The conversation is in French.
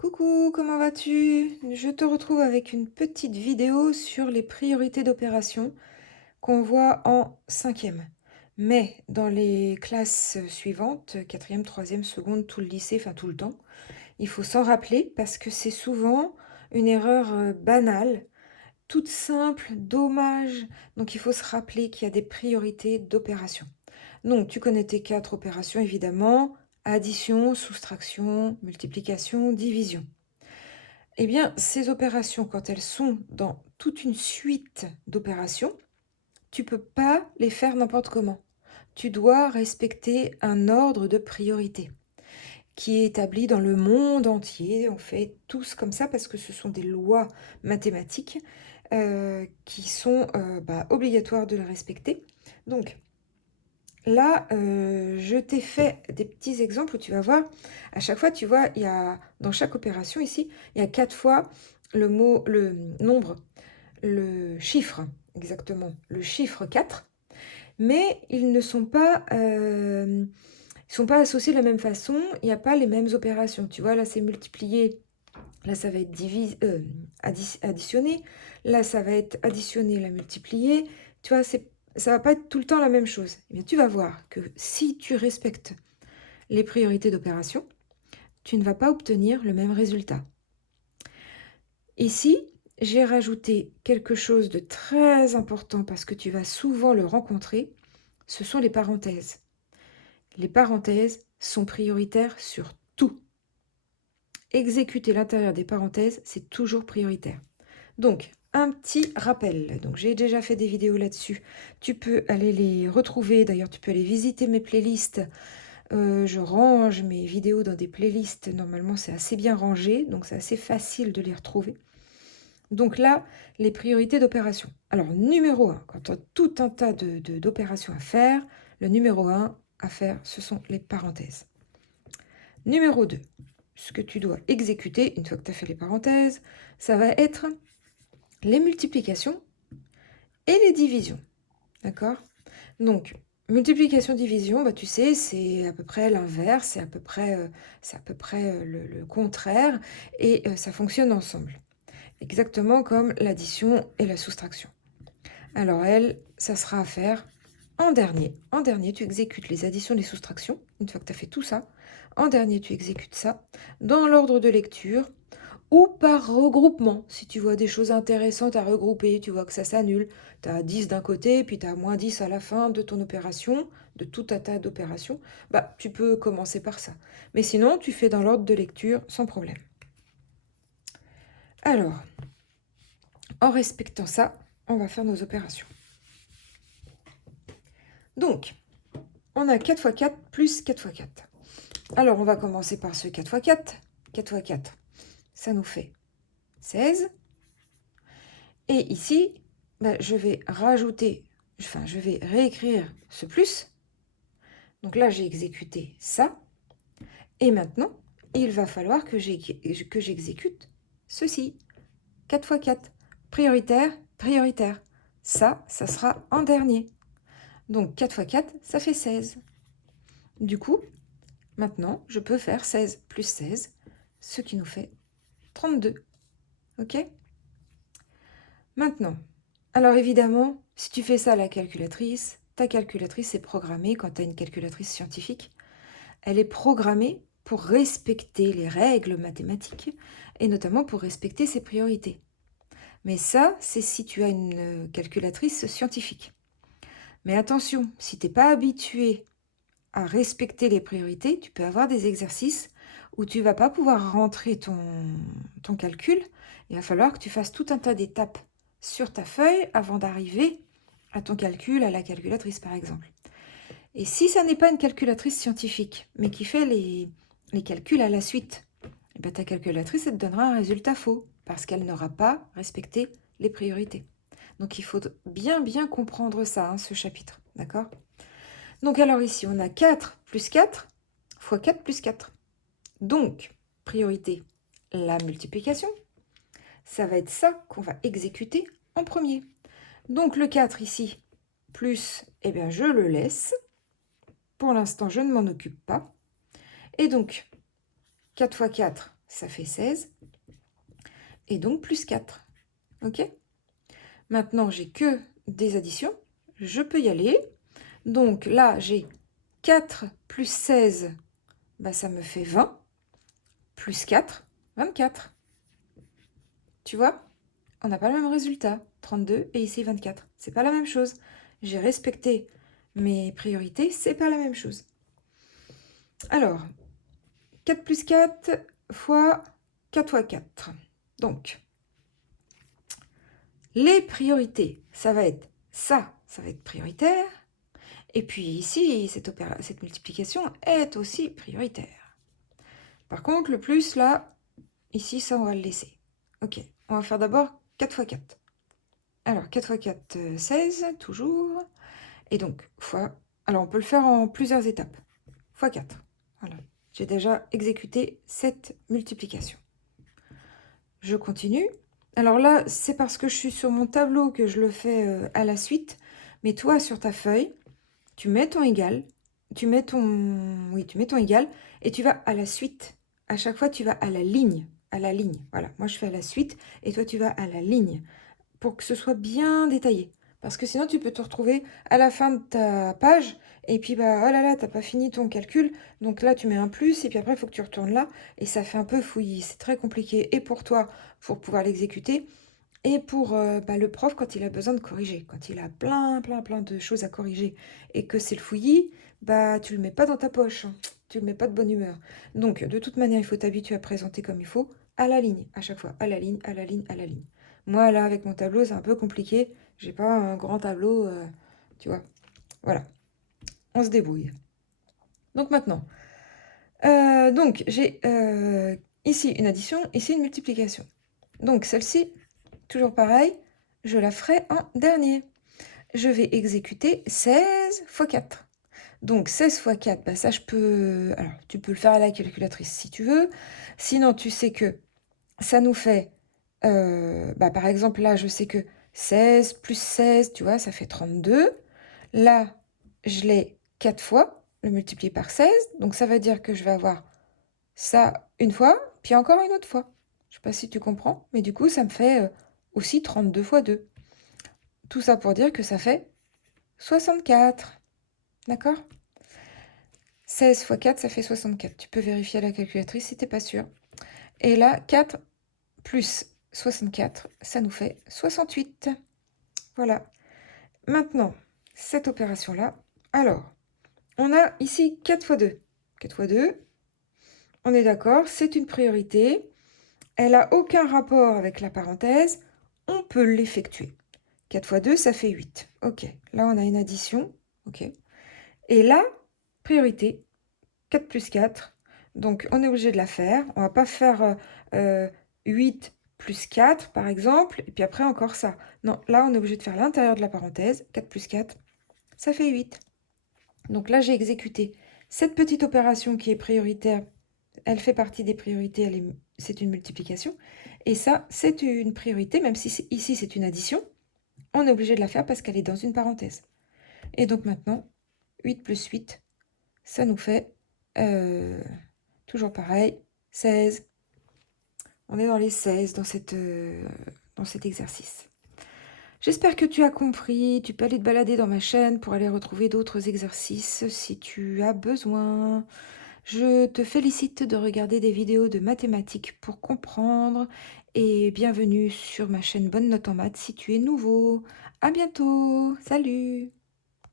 Coucou, comment vas-tu? Je te retrouve avec une petite vidéo sur les priorités d'opération qu'on voit en cinquième. Mais dans les classes suivantes, quatrième, troisième, seconde, tout le lycée, enfin tout le temps, il faut s'en rappeler parce que c'est souvent une erreur banale, toute simple, dommage. Donc il faut se rappeler qu'il y a des priorités d'opération. Donc tu connais tes quatre opérations évidemment, addition, soustraction, multiplication, division. Eh bien, ces opérations, quand elles sont dans toute une suite d'opérations, tu peux pas les faire n'importe comment. Tu dois respecter un ordre de priorité qui est établi dans le monde entier. On fait tous comme ça parce que ce sont des lois mathématiques qui sont obligatoires de les respecter. Donc, là, je t'ai fait des petits exemples où tu vas voir, à chaque fois, tu vois, il y a dans chaque opération ici, il y a 4 fois le nombre, le chiffre, exactement, le chiffre 4, mais ils sont pas associés de la même façon, il n'y a pas les mêmes opérations. Tu vois, là, c'est multiplié, là, ça va être additionné, là, ça va être additionné, là, multiplié. Tu vois, ça va pas être tout le temps la même chose. Eh bien, tu vas voir que si tu respectes les priorités d'opération, tu ne vas pas obtenir le même résultat. Ici, j'ai rajouté quelque chose de très important parce que tu vas souvent le rencontrer, ce sont les parenthèses. Les parenthèses sont prioritaires sur tout. Exécuter l'intérieur des parenthèses, c'est toujours prioritaire. Donc, un petit rappel. Donc, j'ai déjà fait des vidéos là-dessus. Tu peux aller les retrouver. D'ailleurs, tu peux aller visiter mes playlists. Je range mes vidéos dans des playlists. Normalement, c'est assez bien rangé, donc c'est assez facile de les retrouver. Donc là, les priorités d'opération. Alors, numéro 1, quand tu as tout un tas d'opérations à faire, le numéro 1 à faire, ce sont les parenthèses. Numéro 2, ce que tu dois exécuter une fois que tu as fait les parenthèses, ça va être les multiplications et les divisions. D'accord? Donc, multiplication-division, bah, tu sais, c'est à peu près l'inverse, c'est à peu près le contraire, et ça fonctionne ensemble. Exactement comme l'addition et la soustraction. Alors elle, ça sera à faire en dernier. En dernier, tu exécutes les additions et les soustractions, une fois que tu as fait tout ça. En dernier, tu exécutes ça dans l'ordre de lecture ou par regroupement. Si tu vois des choses intéressantes à regrouper, tu vois que ça s'annule, tu as 10 d'un côté, puis tu as moins 10 à la fin de ton opération, de tout un tas d'opérations, bah, tu peux commencer par ça. Mais sinon, tu fais dans l'ordre de lecture sans problème. Alors, en respectant ça, on va faire nos opérations. Donc, on a 4 x 4 plus 4 x 4. Alors, on va commencer par ce 4 x 4. 4 x 4, ça nous fait 16. Et ici, bah, je vais réécrire ce plus. Donc là, j'ai exécuté ça. Et maintenant, il va falloir que j'exécute ceci. 4 x 4. Prioritaire, prioritaire. Ça sera en dernier. Donc 4 x 4, ça fait 16. Du coup, maintenant, je peux faire 16 plus 16, ce qui nous fait 32. OK? Maintenant, alors évidemment, si tu fais ça à la calculatrice, ta calculatrice est programmée, quand tu as une calculatrice scientifique, elle est programmée pour respecter les règles mathématiques et notamment pour respecter ses priorités. Mais ça, c'est si tu as une calculatrice scientifique. Mais attention, si tu n'es pas habitué à respecter les priorités, tu peux avoir des exercices où tu vas pas pouvoir rentrer ton calcul. Il va falloir que tu fasses tout un tas d'étapes sur ta feuille avant d'arriver à ton calcul, à la calculatrice par exemple. Et si ça n'est pas une calculatrice scientifique, mais qui fait les calculs à la suite, eh ben ta calculatrice elle te donnera un résultat faux, parce qu'elle n'aura pas respecté les priorités. Donc il faut bien comprendre ça, ce chapitre, d'accord? Donc alors ici, on a 4 plus 4 fois 4 plus 4. Donc, priorité, la multiplication. Ça va être ça qu'on va exécuter en premier. Donc le 4 ici, plus, eh bien je le laisse. Pour l'instant, je ne m'en occupe pas. Et donc, 4 fois 4, ça fait 16. Et donc plus 4. Ok? Maintenant, j'ai que des additions. Je peux y aller. Donc là, j'ai 4 plus 16, bah, ça me fait 20. Plus 4, 24. Tu vois? On n'a pas le même résultat. 32 et ici 24. C'est pas la même chose. J'ai respecté mes priorités, c'est pas la même chose. Alors, 4 plus 4 fois 4 fois 4. Donc, les priorités, ça va être ça va être prioritaire. Et puis ici, cette multiplication est aussi prioritaire. Par contre, le plus là, ici, ça on va le laisser. Ok, on va faire d'abord 4 fois 4. Alors, 4 fois 4, 16, toujours. Et donc, fois... Alors, on peut le faire en plusieurs étapes. Fois 4. Voilà. J'ai déjà exécuté cette multiplication. Je continue. Alors là, c'est parce que je suis sur mon tableau que je le fais à la suite. Mais toi, sur ta feuille, tu mets ton égal. Tu mets ton... Oui, tu mets ton égal. Et tu vas à la suite. À chaque fois, tu vas à la ligne. À la ligne. Voilà. Moi, je fais à la suite. Et toi, tu vas à la ligne. Pour que ce soit bien détaillé. Parce que sinon, tu peux te retrouver à la fin de ta page, et puis, bah, oh là là, t'as pas fini ton calcul, donc là, tu mets un plus, et puis après, il faut que tu retournes là, et ça fait un peu fouillis. C'est très compliqué, et pour toi, pour pouvoir l'exécuter, et pour bah, le prof, quand il a besoin de corriger, quand il a plein de choses à corriger, et que c'est le fouillis, bah, tu le mets pas dans ta poche, hein. Tu le mets pas de bonne humeur. Donc, de toute manière, il faut t'habituer à présenter comme il faut, à la ligne, à chaque fois, à la ligne, à la ligne, à la ligne. Moi, là, avec mon tableau, c'est un peu compliqué. J'ai pas un grand tableau, tu vois. Voilà, on se débrouille. Donc maintenant, donc j'ai ici une addition, ici une multiplication. Donc celle-ci, toujours pareil, je la ferai en dernier. Je vais exécuter 16 fois 4. Donc 16 fois 4, bah ça je peux... Alors, tu peux le faire à la calculatrice si tu veux. Sinon, tu sais que ça nous fait... bah, par exemple, là, je sais que 16 plus 16, tu vois, ça fait 32. Là, je l'ai 4 fois, le multiplié par 16. Donc, ça veut dire que je vais avoir ça une fois, puis encore une autre fois. Je sais pas si tu comprends, mais du coup, ça me fait aussi 32 fois 2. Tout ça pour dire que ça fait 64. D'accord? 16 fois 4, ça fait 64. Tu peux vérifier à la calculatrice si tu n'es pas sûr. Et là, 4 plus 64, ça nous fait 68. Voilà. Maintenant, cette opération-là, alors, on a ici 4 fois 2. 4 fois 2, on est d'accord, c'est une priorité. Elle n'a aucun rapport avec la parenthèse. On peut l'effectuer. 4 fois 2, ça fait 8. Ok, là, on a une addition. Ok. Et là, priorité, 4 plus 4. Donc, on est obligé de la faire. On ne va pas faire 8 plus 4, par exemple, et puis après encore ça. Non, là, on est obligé de faire l'intérieur de la parenthèse. 4 plus 4, ça fait 8. Donc là, j'ai exécuté cette petite opération qui est prioritaire. Elle fait partie des priorités, c'est une multiplication. Et ça, c'est une priorité, même si ici, c'est une addition. On est obligé de la faire parce qu'elle est dans une parenthèse. Et donc maintenant, 8 plus 8, ça nous fait, toujours pareil, 16. On est dans les 16 dans cet exercice. J'espère que tu as compris. Tu peux aller te balader dans ma chaîne pour aller retrouver d'autres exercices si tu as besoin. Je te félicite de regarder des vidéos de mathématiques pour comprendre et bienvenue sur ma chaîne Bonne Note en Maths si tu es nouveau. À bientôt. Salut!